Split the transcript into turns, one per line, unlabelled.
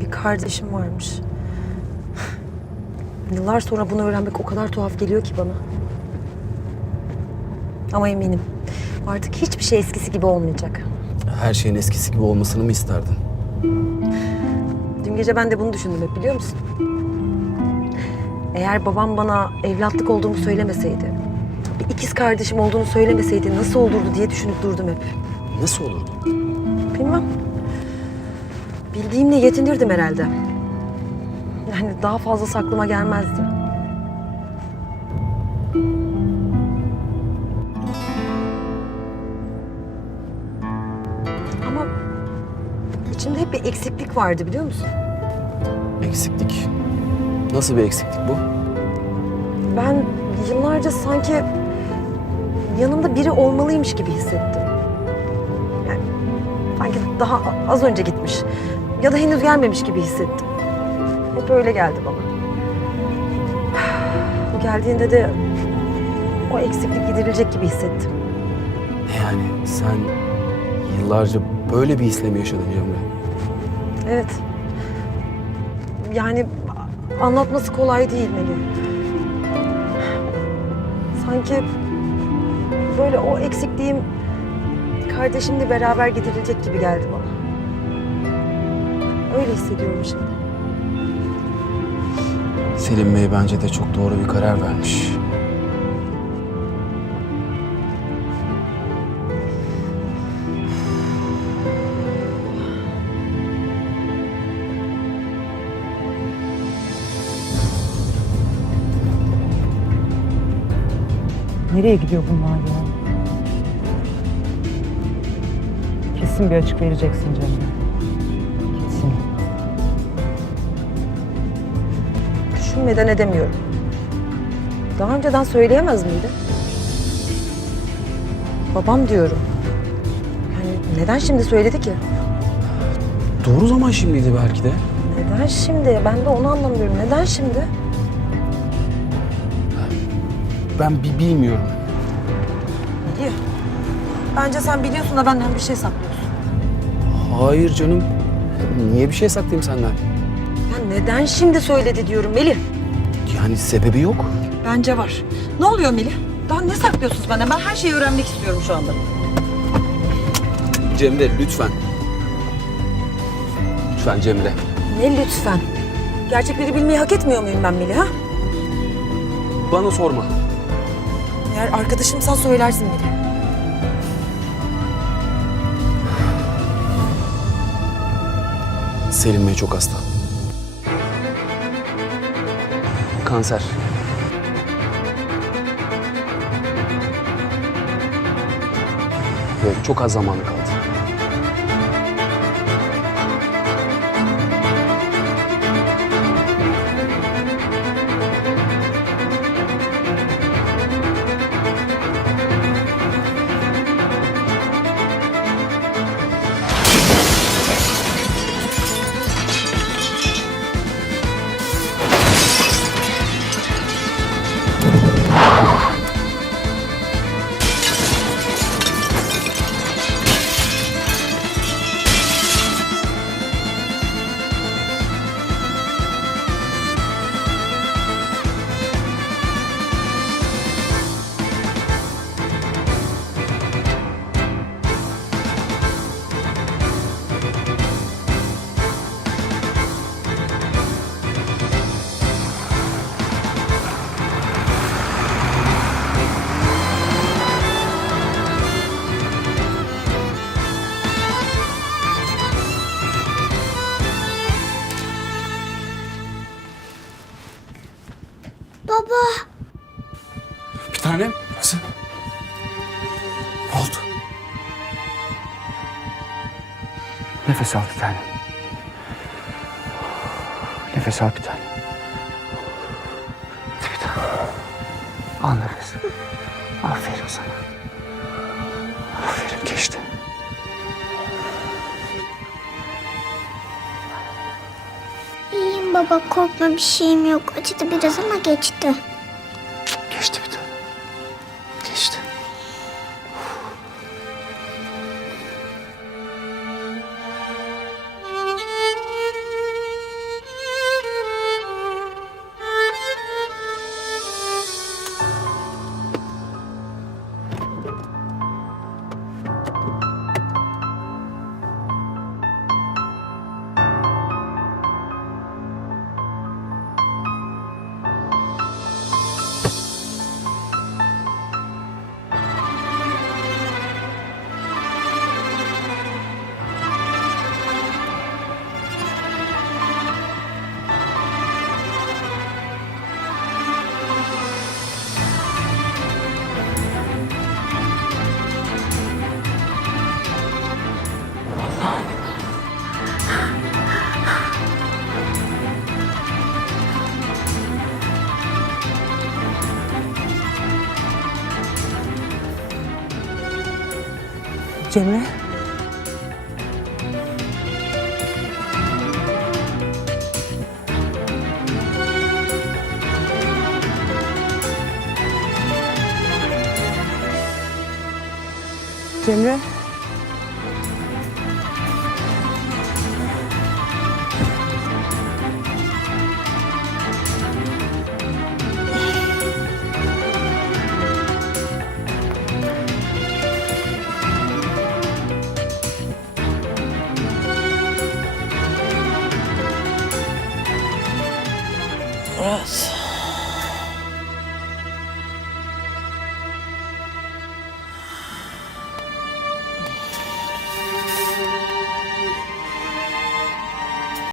Bir kardeşim varmış. Yıllar sonra bunu öğrenmek o kadar tuhaf geliyor ki bana. Ama eminim. Artık hiçbir şey eskisi gibi olmayacak.
Her şeyin eskisi gibi olmasını mı isterdin?
Dün gece ben de bunu düşündüm hep biliyor musun? Eğer babam bana evlatlık olduğumu söylemeseydi, bir ikiz kardeşim olduğunu söylemeseydi nasıl olurdu diye düşünüp durdum hep.
Nasıl olurdu?
Bilmem. Bildiğimle yetinirdim herhalde. Yani daha fazla saklıma gelmezdi. Ama içimde hep bir eksiklik vardı biliyor musun?
Eksiklik. Nasıl bir eksiklik bu?
Ben yıllarca sanki yanımda biri olmalıymış gibi hissettim. Daha az önce gitmiş ya da henüz gelmemiş gibi hissettim. Hep öyle geldi bana. O geldiğinde de o eksiklik giderilecek gibi hissettim.
Ne yani sen yıllarca böyle bir hisle mi yaşadın Cemre?
Evet. Yani anlatması kolay değil Melih. Sanki böyle o eksikliğim kardeşimle beraber giderilecek gibi geldi bana. Öyle hissediyorum şimdi.
Selim Bey bence de çok doğru bir karar vermiş.
Nereye gidiyor bunlar ya? Kesin bir açık vereceksin Cemre. Kesin.
Düşünmeden edemiyorum. Daha önceden söyleyemez miydi? Babam diyorum. Yani neden şimdi söyledi ki?
Doğru zaman şimdiydi belki de.
Neden şimdi? Ben de onu anlamıyorum. Neden şimdi?
Ben bir bilmiyorum.
Melih. Bence sen biliyorsun da benden bir şey saklıyorsun.
Hayır canım. Niye bir şey saklayayım senden?
Ya neden şimdi söyledi diyorum Melih.
Yani sebebi yok.
Bence var. Ne oluyor Melih? Daha ne saklıyorsunuz benden? Ben her şeyi öğrenmek istiyorum şu anda.
Cemre lütfen. Lütfen Cemre.
Ne lütfen? Gerçekleri bilmeyi hak etmiyor muyum ben Melih ha?
Bana sorma.
Eğer arkadaşımsan söylersin Melih.
Selim Bey çok hasta. Kanser. Ve çok az zamanı kaldı. Tanem. Nasıl? Ne oldu?
Nefes al bir tane. Nefes al bir tane. Bir tane. Al nefes. Aferin sana. Aferin geçti.
iyiyim baba. Korkma bir şeyim yok. Acıdı biraz ama geçti.
Geçti bir tane. Cemre. Cemre.
breath.